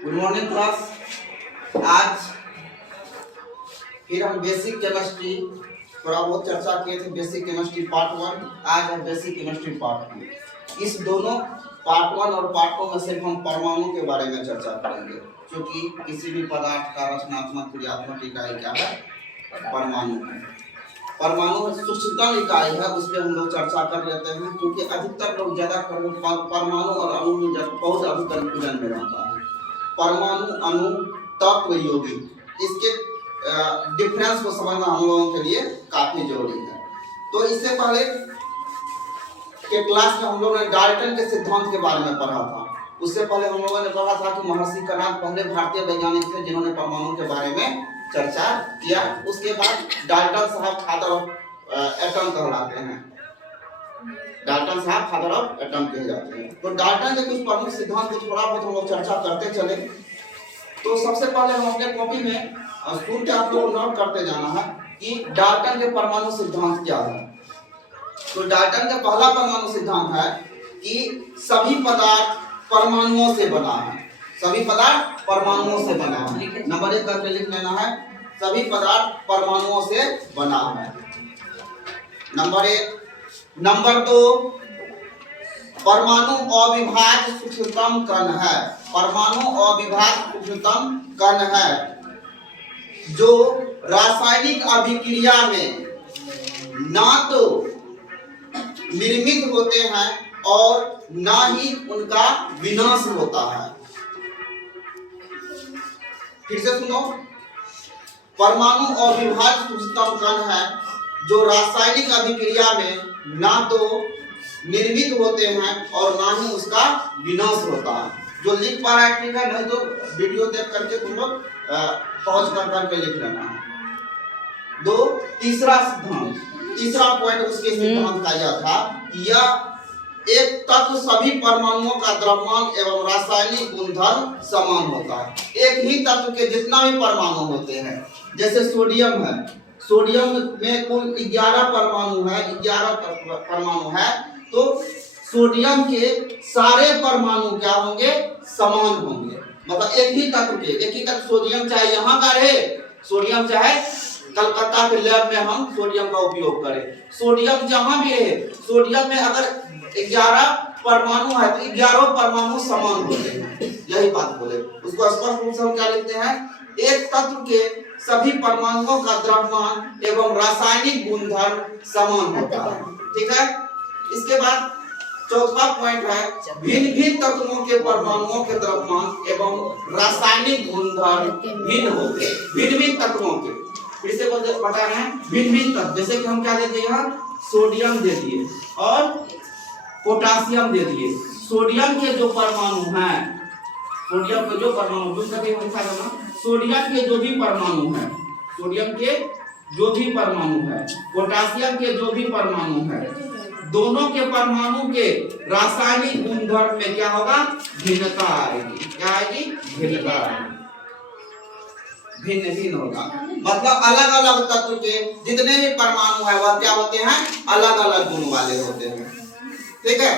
Good morning class. आज फिर हम बेसिक केमिस्ट्री थोड़ा बहुत चर्चा किए थे। बेसिक केमिस्ट्री पार्ट 1, आज है बेसिक केमिस्ट्री पार्ट 2। इस दोनों पार्ट 1 और पार्ट 2 में सिर्फ हम परमाणु के बारे में चर्चा करेंगे, क्योंकि किसी भी पदार्थ का रचनात्मक क्रियात्मक इकाई क्या है? परमाणु है। परमाणु सूक्ष्मतम इकाई है, उस पर हम लोग चर्चा कर लेते हैं, क्योंकि अधिकतर लोग ज्यादा परमाणु और अणु में बहुत अधिक कंफ्यूजन में रहता है। परमाणु, अणु, तत्व, यौगिक, इसके डिफरेंस को समझना हम लोगों के लिए काफी जरूरी है। तो इससे पहले के क्लास में हम लोगों ने डाल्टन के सिद्धांत के बारे में पढ़ा था। उससे पहले हम लोगों ने पढ़ा था कि महर्षि कणाद पहले भारतीय वैज्ञानिक थे जिन्होंने परमाणु के बारे में चर्चा किया। उसके बाद डाल्टन साहब फादर ऑफ एटम कहलाते हैं। डाल्टन साहब फादर ऑफ एटम कहे जाते हैं। तो डाल्टन के कुछ प्रमुख सिद्धांत को थोड़ा बहुत हम लोग चर्चा करते चले। तो सबसे पहले हम अपने कॉपी में स्कूल के आप लोग नोट करते जाना है कि डाल्टन के परमाणु सिद्धांत क्या है। तो डाल्टन का पहला परमाणु सिद्धांत है कि सभी पदार्थ परमाणुओं से बना है। सभी पदार्थ परमाणुओं से बना है। नंबर 1 करके लिख लेना है, सभी पदार्थ परमाणुओं से बना है। नंबर 1। नंबर 2, परमाणु अविभाज्य सूक्ष्मतम कण है। परमाणु अविभाज्य सूक्ष्मतम कण है जो रासायनिक अभिक्रिया में ना तो निर्मित होते हैं और ना ही उनका विनाश होता है। फिर से सुनो, परमाणु अविभाज्य सूक्ष्मतम कण है जो रासायनिक अभिक्रिया में ना तो निर्मित होते हैं और ना ही उसका विनाश होता है। जो लिख पा रहा है ठीक है, नहीं तो वीडियो देख करके तुम लोग पॉज कर करके लिख लेना है। 2, तीसरा सिद्धांत, तीसरा पॉइंट उसके सिद्धांत का यह था कि यह एक तत्व सभी परमाणुओं का द्रव्यमान एवं रासायनिक गुणधर्म समान होता है। एक ही तत्व के जितना भी परमाणु होते हैं, जैसे सोडियम है, सोडियम में कुल 11 परमाणु है, 11 परमाणु है, तो सोडियम के सारे परमाणु क्या होंगे? समान होंगे। मतलब एक ही तत्व सोडियम चाहे यहाँ का रहे, सोडियम चाहे कलकत्ता के लैब में हम सोडियम का उपयोग करें, सोडियम जहां भी रहे, सोडियम में अगर 11 परमाणु है तो 11 परमाणु समान होते हैं। यही बात बोले, उसको स्पष्ट रूप से हम क्या लिखते हैं? एक तत्व के सभी परमाणुओं का द्रव्यमान एवं रासायनिक गुणधर्म समान होता है। ठीक है। इसके बाद चौथा पॉइंट है भिन्न भिन्न तत्वों के परमाणुओं के द्रव्यमान एवं रासायनिक गुणधर्म भिन्न होते हैं। भिन्न भिन्न तत्वों के फिर से बता रहे हैं, भिन्न भिन्न तत्व, जैसे कि हम क्या दे दिए यहाँ? सोडियम दे दिए और पोटासियम दे दिए। सोडियम के जो परमाणु हैं, सोडियम के जो परमाणु, सोडियम के जो भी परमाणु हैं, सोडियम के जो भी परमाणु है, पोटासियम के जो भी परमाणु है, दोनों के परमाणु के रासायनिक गुणधर्म में क्या होगा? भिन्नता आएगी। क्या आएगी? भिन्नता आएगी। भिन्न भिन्न होगा, मतलब अलग अलग तत्व के जितने भी परमाणु है वह क्या होते हैं? अलग अलग गुण वाले होते हैं। ठीक है।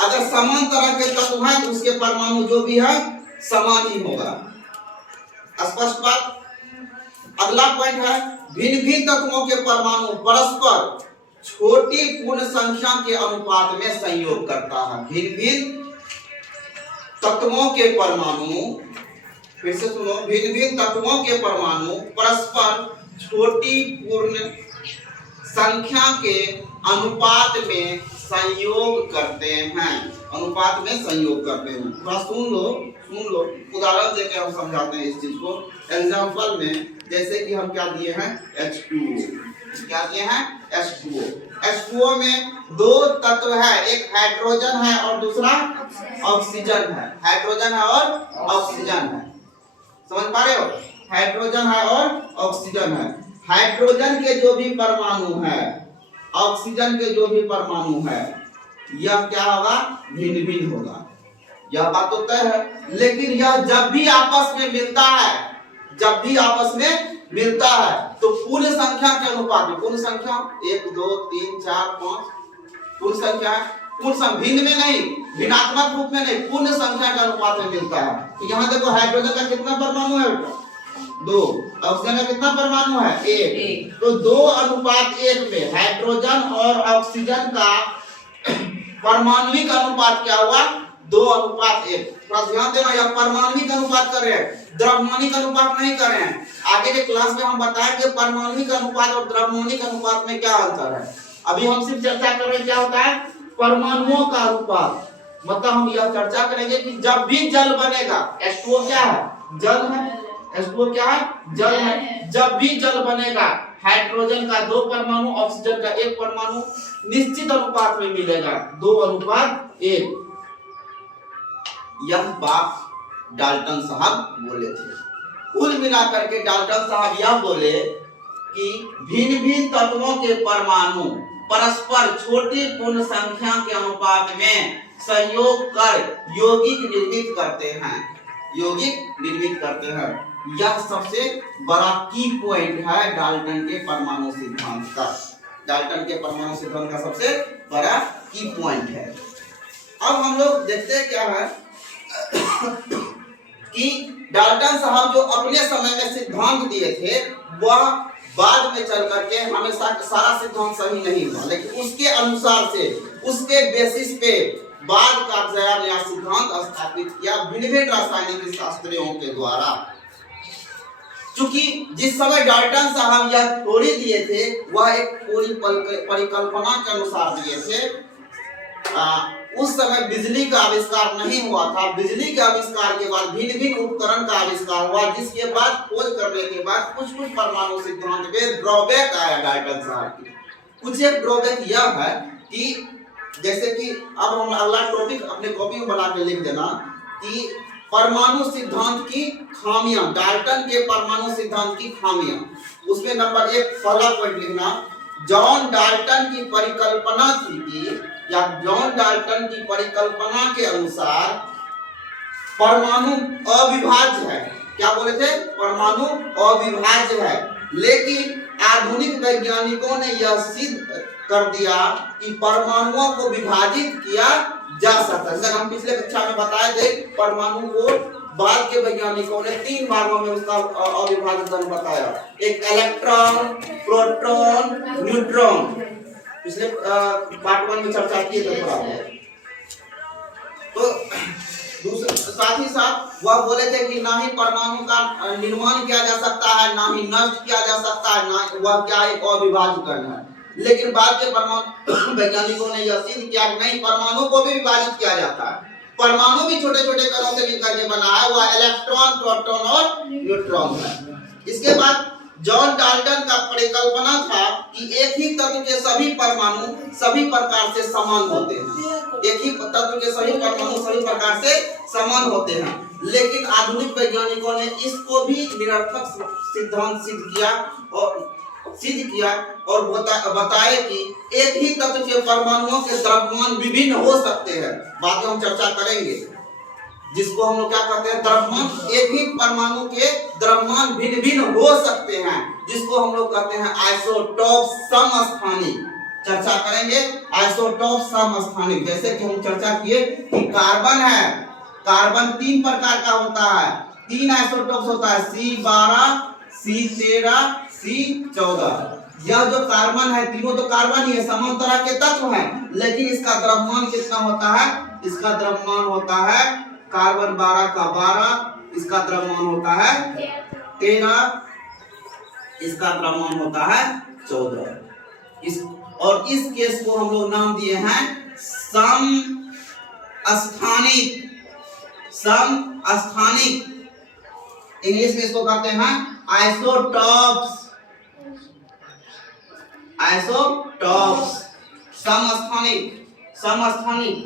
अगर समान तरह के तत्व हैं तो उसके परमाणु जो भी है समान ही होगा। स्पष्ट बात। अगला पॉइंट है भिन्न भिन्न तत्वों के परमाणु परस्पर छोटी पूर्ण संख्या के अनुपात में संयोग करता है। भिन्न भिन्न तत्वों के परमाणु, फिर से सुनो, भिन्न भिन्न तत्वों के परमाणु परस्पर छोटी पूर्ण संख्या के अनुपात में संयोग करते हैं। अनुपात में संयोग करते हैं। थोड़ा सुन लो, उदाहरण देकर हम समझाते हैं इस चीज को। एग्जाम्पल में जैसे कि हम क्या दिए हैं? H2O। क्या दिए हैं? H2O। H2O में 2 तत्व है, एक हाइड्रोजन है और दूसरा ऑक्सीजन है। हाइड्रोजन है और ऑक्सीजन है। समझ पा रहे हो? हाइड्रोजन है और ऑक्सीजन है। हाइड्रोजन के जो भी परमाणु है, ऑक्सीजन के जो भी परमाणु है, यह क्या होगा? भिन्न भिन्न होगा। यह बात तो तय है। लेकिन यह जब भी आपस में मिलता है, जब भी आपस में मिलता है तो पूर्ण संख्या के अनुपात में, पूर्ण संख्या 1 2 3 4 5 पूर्ण संख्या है, पूर्ण संख्या भिन्न में नहीं, ऋणात्मक रूप में नहीं, पूर्ण संख्या के अनुपात में मिलता है। तो यहाँ देखो हाइड्रोजन का कितना परमाणु है बेटा? 2। ऑक्सीजन का कितना परमाणु है? 1। तो 2:1 में हाइड्रोजन और ऑक्सीजन का परमाणविक अनुपात क्या हुआ? 2:1। थोड़ा ध्यान देना, यह परमाणविक अनुपात कर रहे हैं, द्रव्यमानिक अनुपात नहीं कर रहे हैं। आगे के क्लास में हम बताएंगे परमाणविक अनुपात और द्रव्यमानिक अनुपात में क्या अंतर है। अभी हम सिर्फ चर्चा कर रहे हैं क्या होता है? परमाणुओं का अनुपात। मतलब हम यह चर्चा करेंगे कि जब भी जल बनेगा, H2O क्या है? जल है। H2O क्या है? जल है। जब भी जल बनेगा, हाइड्रोजन का 2 परमाणु, ऑक्सीजन का 1 परमाणु निश्चित अनुपात में मिलेगा, 2:1। यह बात डाल्टन साहब बोले थे। कुल मिलाकर के डाल्टन साहब यह बोले कि भिन्न भिन्न तत्वों के परमाणु परस्पर छोटी पूर्ण संख्या के अनुपात में संयोग कर यौगिक निर्मित करते हैं। यौगिक निर्मित करते हैं। यह सबसे बड़ा की पॉइंट है डाल्टन के परमाणु सिद्धांत का। डाल्टन के परमाणु सिद्धांत का सबसे बड़ा की पॉइंट है। अब हम लोग देखते हैं क्या है कि डाल्टन साहब जो अपने समय में सिद्धांत दिए थे, वह बाद में चल करके हमेशा सारा सिद्धांत सही नहीं हुआ, लेकिन उसके अनुसार से, उसके बेसिस पे बाद का नया सिद्धांत स्थापित किया भिन्न रासायनिक शास्त्रियों के द्वारा। चूंकि जिस समय डाल्टन साहब यह थ्योरी दिए थे, वह एक पूरी परिकल्पना के अनुसार दिए थे। उस समय बिजली का आविष्कार नहीं हुआ था। बिजली के आविष्कार के बाद भिन्न भिन्न उपकरण का आविष्कार हुआ, जिसके बाद खोज करने के बाद कुछ परमाणु सिद्धांत में ड्रॉबैक आया डाल्टन साहब की। कुछ एक ड्रॉबैक यह है कि जैसे कि अब हम अगला टॉपिक अपने कॉपी में बना के लिख देना कि परमाणु सिद्धांत की खामियां, डाल्टन के परमाणु सिद्धांत की खामियां। उसमें नंबर 1 पहला पॉइंट लिखना, जॉन डाल्टन की परिकल्पना थी कि या जॉन डाल्टन की परिकल्पना के अनुसार परमाणु अविभाज्य है। क्या बोले थे? परमाणु अविभाज्य है। लेकिन आधुनिक वैज्ञानिकों ने यह सिद्ध कर दिया कि परमाणुओं को विभाजित किया जा सकता है। जैसे हम पिछले कक्षा में बताए थे, परमाणु को बाद के वैज्ञानिकों ने 3 भागों में उसका अविभाजन बताया। एक इलेक्ट्रॉन, प्रोटॉन, न्यूट्रॉन। पिछले पार्ट 1 में चर्चा की है थोड़ा। तो साथ ही साथ वह बोले थे कि ना ही परमाणु का निर्माण किया जा सकता है, ना ही नष्ट किया जा सकता है, ना वह क्या एक अविभाज्य कण है। लेकिन बाद के परमाणु वैज्ञानिकों ने यह सिद्ध किया कि नहीं, परमाणु को भी विभाजित किया जाता है। परमाणु भी छोटे छोटे कणों से मिलकर के बना है, वह इलेक्ट्रॉन, प्रोटॉन और न्यूट्रॉन है। इसके बाद जॉन डाल्टन का परिकल्पना था कि एक ही तत्व के सभी परमाणु सभी प्रकार से समान होते हैं। एक ही तत्व के सभी परमाणु सभी प्रकार से समान होते हैं। लेकिन आधुनिक वैज्ञानिकों ने इसको भी निरर्थक सिद्धांत सिद्ध किया और बताए कि एक ही तत्व के परमाणुओं के द्रव्यमान विभिन्न हो सकते हैं। बाद में हम चर्चा करेंगे, जिसको हम लोग क्या कहते हैं, द्रव्यमान। एक ही परमाणु के द्रव्यमान भिन्न भिन्न हो सकते हैं, जिसको हम लोग कहते हैं आइसोटोप समस्थानिक। चर्चा करेंगे आइसोटोप समस्थानिक। जैसे कि हम चर्चा किए कि कार्बन है, कार्बन 3 प्रकार का होता है, 3 आइसोटोप्स होता है, C12, C13, C14। यह जो कार्बन है, तीनों तो कार्बन ही है, समान तरह के तत्व हैं, लेकिन इसका द्रव्यमान कितना होता है? इसका द्रव्यमान होता है कार्बन 12 का 12, इसका द्रव्यमान होता है 13, इसका द्रव्यमान होता है 14। और इस केस को हम लोग नाम दिए हैं समस्थानिक। समस्थानिक इंग्लिश में इसको कहते हैं आइसोटॉप्स। आइसोटॉप्स समस्थानिक। समस्थानिक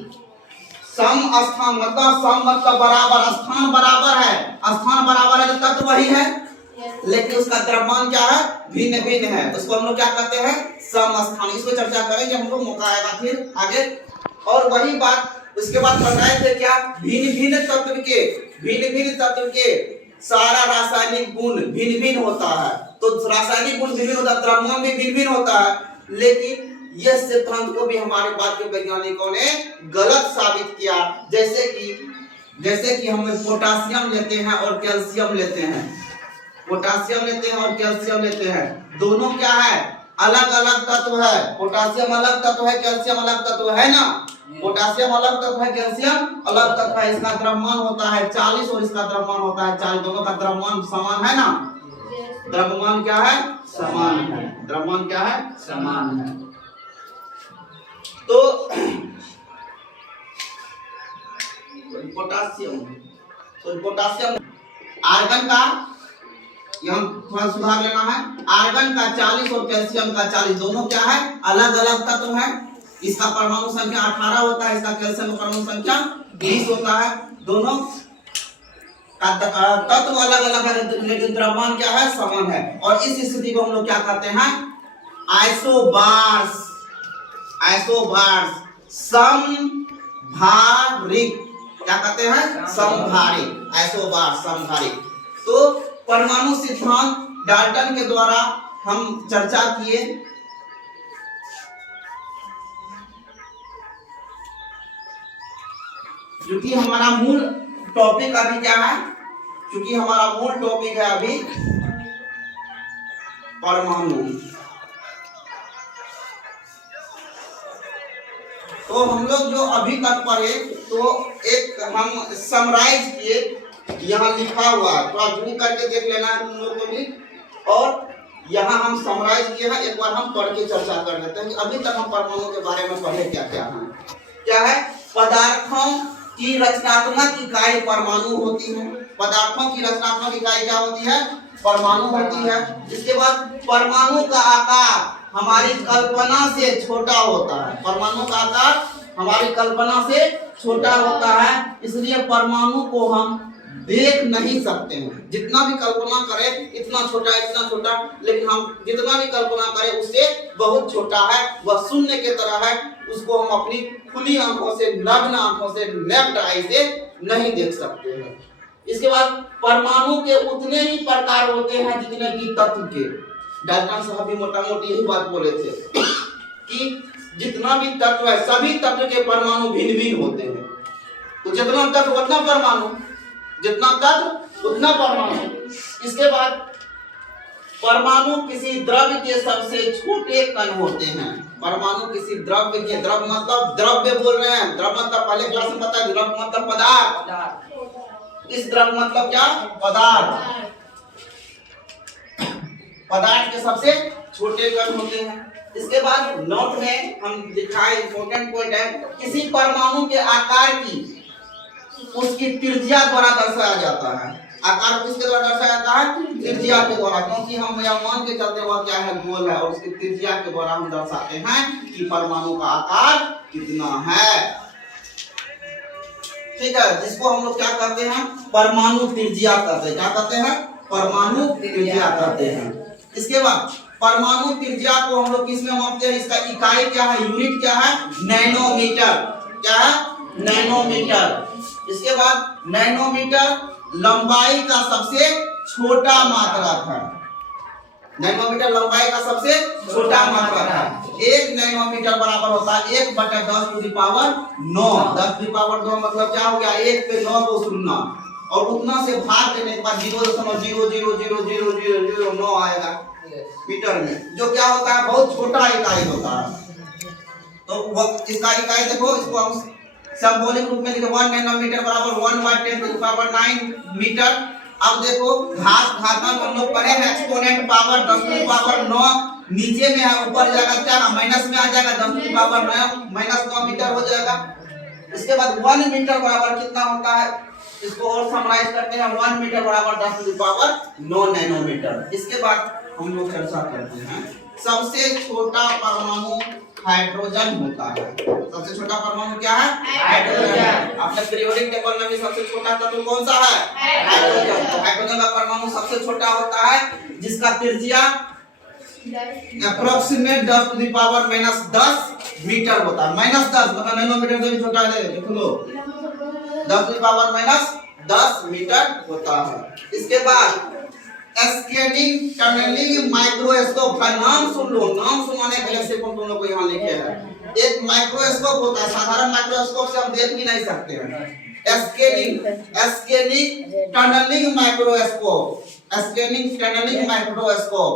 समस्थान मतलब सम मतलब बराबर, स्थान बराबर है। स्थान बराबर है तो तत्व वही है, लेकिन उसका द्रव्यमान क्या है? भिन्न भिन्न है। उसको हम लोग क्या कहते हैं? समस्थान। इस पर चर्चा करेंगे हम लोग, मौका आएगा फिर आगे। और वही बात उसके बाद बताए थे क्या? भिन्न भिन्न तत्व के सारा रासायनिक गुण भिन्न भिन्न होता है। तो रासायनिक गुण भिन्न होता है, द्रव्यमान भी भिन्न भिन्न होता है। लेकिन यह सिद्धांत को भी हमारे बाद के वैज्ञानिकों ने गलत साबित किया। जैसे कि हम पोटासियम लेते हैं और कैल्शियम लेते हैं, पोटासियम लेते हैं और कैल्शियम लेते हैं, दोनों क्या है? अलग अलग तत्व है। पोटासियम अलग तत्व है, कैल्शियम अलग तत्व है ना। पोटासियम अलग तत्व है, कैल्शियम अलग तत्व है। इसका द्रव्यमान होता है 40 और इसका द्रव्यमान होता है 40। दोनों का द्रव्यमान समान है ना। द्रव्यमान क्या है? समान है। द्रव्यमान क्या है? समान है। तो पोटासियम आर्गन का, यहाँ थोड़ा सुधार लेना है, आर्गन का 40 और कैल्शियम का 40, दोनों क्या है? अलग अलग तत्व है। इसका परमाणु संख्या 18 होता है, इसका कैल्शियम का परमाणु संख्या 20 होता है। दोनों का तत्व अलग अलग है लेकिन द्रव्यमान क्या है? समान है। और इस स्थिति को हम लोग क्या कहते हैं? आइसोबार्स। आइसोबार्स समभारिक, क्या कहते हैं? समभारिक। आइसोबार्स समभारिक। तो परमाणु सिद्धांत डाल्टन के द्वारा हम चर्चा किए। क्योंकि हमारा मूल टॉपिक अभी क्या है? क्योंकि हमारा मूल टॉपिक है अभी परमाणु। तो हम लोग जो अभी तक पढ़े तो एक हम समराइज किए, यहाँ लिखा हुआ है, थोड़ा जूम करके देख लेना है तुम लोग को भी। और यहाँ हम समराइज किए हैं, एक बार हम पढ़ के चर्चा कर लेते हैं कि अभी तक हम परमाणु के बारे में पढ़े क्या क्या है। क्या है? पदार्थों की रचनात्मक इकाई परमाणु होती है। पदार्थों की रचनात्मक इकाई क्या होती है? परमाणु होती है। इसके बाद परमाणु का आकार हमारी कल्पना से छोटा होता है। परमाणु का आकार हमारी कल्पना से छोटा होता है, इसलिए परमाणु को हम देख नहीं सकते हैं। जितना भी कल्पना करें इतना छोटा इतना छोटा, लेकिन हम जितना भी कल्पना करें उससे बहुत छोटा है, वह शून्य के तरह है। उसको हम अपनी खुली आंखों से, नग्न आंखों से, नेक्ड आई से नहीं देख सकते हैं। इसके बाद परमाणु के उतने ही प्रकार होते हैं जितने की तत्व के। डाल्टन साहब भी मोटा मोटी यही बात बोले थे कि जितना भी तत्व है सभी तत्व के परमाणु भिन्न भिन्न होते हैं। तो जितना तत्व उतना परमाणु, जितना तत्व उतना परमाणु। इसके बाद परमाणु किसी द्रव्य के सबसे छोटे कण होते हैं। परमाणु किसी द्रव्य के, द्रव्य मतलब द्रव्य बोल रहे हैं, द्रव्य मतलब पहले क्लास में पता है, द्रव्य मतलब पदार्थ। इस द्रव्य मतलब क्या? पदार्थ। पदार्थ के सबसे छोटे कण होते हैं। इसके बाद नोट में हम दिखाए इंपॉर्टेंट पॉइंट है, किसी परमाणु के आकार की उसकी त्रिज्या द्वारा दर्शाया जाता है। आकार किसके द्वारा दर्शाया जाता है? त्रिज्या के द्वारा, क्योंकि हम यह मान के चलते वह क्या है? गोल है, और उसकी त्रिज्या के द्वारा हम दर्शाते हैं कि परमाणु का आकार कितना है। ठीक है, जिसको हम लोग क्या कहते हैं? परमाणु त्रिज्या कहते हैं। क्या कहते हैं? परमाणु त्रिज्या कहते हैं। इसके बाद परमाणु त्रिज्या को हम लोग किस में मापते हैं? इसका इकाई क्या है? यूनिट क्या है? नैनोमीटर। क्या है? नैनोमीटर। इसके बाद नैनोमीटर लंबाई का सबसे छोटा मात्रक है। नैनोमीटर लंबाई का सबसे छोटा मात्रक है। 1 नैनोमीटर बराबर होता है 1/10⁹9। 10⁹9 मतलब क्या हो गया? 1 पे 9 को सुनना और उतना से भाग देने के बाद 0.0000009 आएगा मीटर में, जो क्या होता है? बहुत छोटा इकाई होता है। तो इसका इकाई देखो, इसको हम सिंबॉलिक रूप में लिखे 1 नैनोमीटर बराबर 1/10⁹9 मीटर। अब देखो घातांक हम लोग पढ़े हैं, एक्सपोनेंट पावर 10⁹9 नीचे में है, ऊपर जाएगा क्या? माइनस में आ जाएगा, 10⁻⁹ मीटर हो जाएगा। इसके बाद 1 मीटर बराबर कितना होता है? इसको और समराइज करते हैं, 1 मीटर बराबर 10⁹9 नैनोमीटर। इसके बाद हम लोग चर्चा करते हैं, सबसे छोटा परमाणु हाइड्रोजन होता है। सबसे छोटा परमाणु क्या है? हाइड्रोजन। अपने पीरियोडिक टेबल में भी सबसे छोटा तत्व कौन सा है? हाइड्रोजन। तो हाइड्रोजन का परमाणु सबसे छोटा होता है, जिसका त्रिज्या अप्रोक्सीमेट 10⁻⁻10 मीटर होता है। -10 मतलब नैनोमीटर से भी छोटा है, देख लो, 10⁻⁻10 मीटर होता है। इसके बाद स्कैनिंग टनलिंग माइक्रोस्कोप का नाम सुन लो, नाम सुनाने के लिए सिर्फ हम दोनों को यहाँ लिखे हैं। एक माइक्रोस्कोप होता है, साधारण माइक्रोस्कोप से हम देख भी नहीं सकते हैं। Scanning tunnelling microscope, scanning tunnelling microscope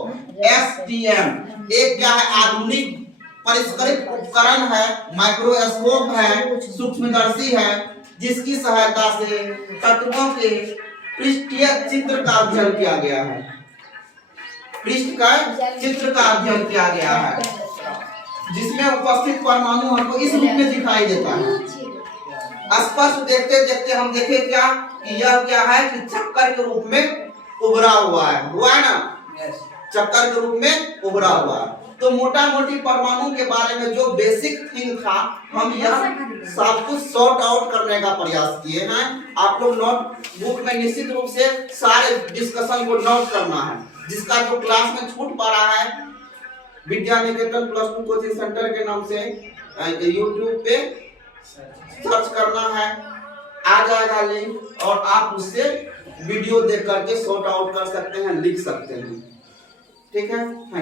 STM, एक क्या है, आधुनिक परिष्कृत उपकरण है, माइक्रोस्कोप है, सूक्ष्मदर्शी है, जिसकी सहायता से तत्वों के पृष्ठीय चित्र का अध्ययन किया गया है। पृष्ठ का चित्र का अध्ययन किया गया है, जिसमें उपस्थित परमाणु हमको इस रूप में दिखाई देता है। स्पष्ट देखते देखते हम देखे क्या कि यह क्या है कि चक्कर के रूप में उभरा हुआ है ना, चक्कर के रूप में उभरा हुआ है। तो मोटा मोटी परमाणु के बारे में जो बेसिक थिंग था, हम यह सब कुछ सॉर्ट आउट करने का प्रयास किए हैं। आप लोग नोट बुक में निश्चित रूप से सारे डिस्कशन को नोट करना है। जिसका जो क्लास में छूट पा रहा है, विद्या निकेतन +2 कोचिंग सेंटर के नाम से YouTube पे सर्च करना है, आ जाएगा लिंक, और आप उससे वीडियो देख करके सॉर्ट आउट कर सकते हैं, लिख सकते हैं। ठीक है, थैंक यू।